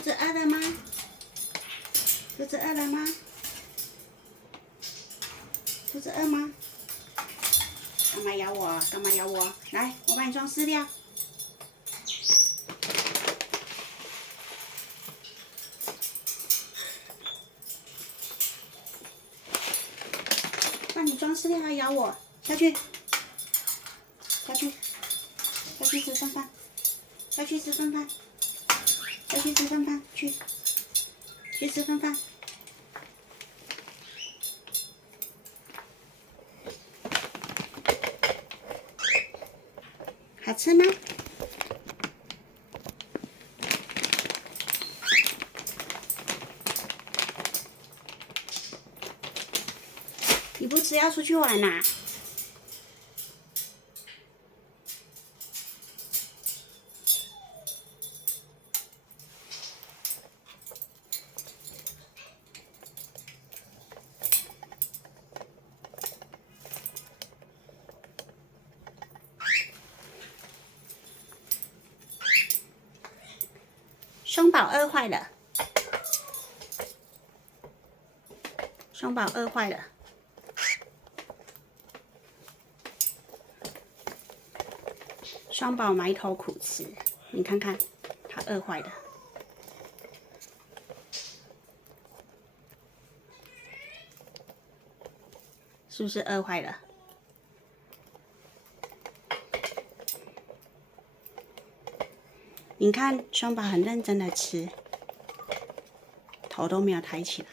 肚子饿了吗？肚子饿了吗？肚子饿吗？干嘛咬我？干嘛咬我？来，我帮你装饲料。帮你装饲料还咬我？下去，下去，下去吃饭饭，下去吃饭饭，下去吃饭饭，去吃饭饭。好吃吗？你不吃要出去玩呐？熊宝饿坏了，熊宝饿坏了。双宝埋头苦吃，你看看，他饿坏了。是不是饿坏了？你看，双宝很认真的吃，头都没有抬起来。